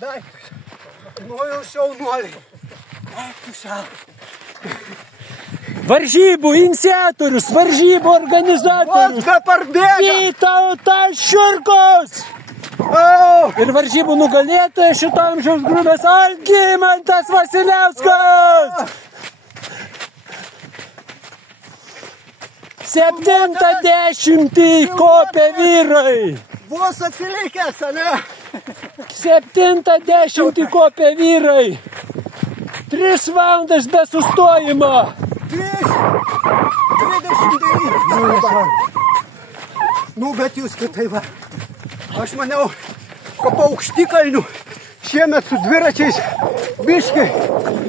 daiktus. Nu jau šaunuoliai. Varžybų iniciatorius, varžybų organizatorius. Vos be parbėga. Vytautas Šiurkus. Ir varžybų nugalėtojas šito amžiaus grupės Algimantas Vasiliauskas. 70 kopė vyrai. Vos atsilikęs, ne? 70 kopė vyrai. 3 valandas be sustojimo. 29. Nu, bet jūs kitai va. Aš maniau, kad aukštikalnių šiemet su dviračiais biškai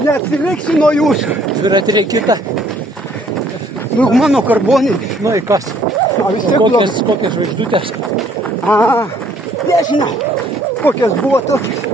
neatsiliksi nuo jūsų. Dviratį reikia. Nu, mano karboniniai. Nu, į kas? Vis tiek kokias žvaigždutės? Nežinau, kokias buvo tokias.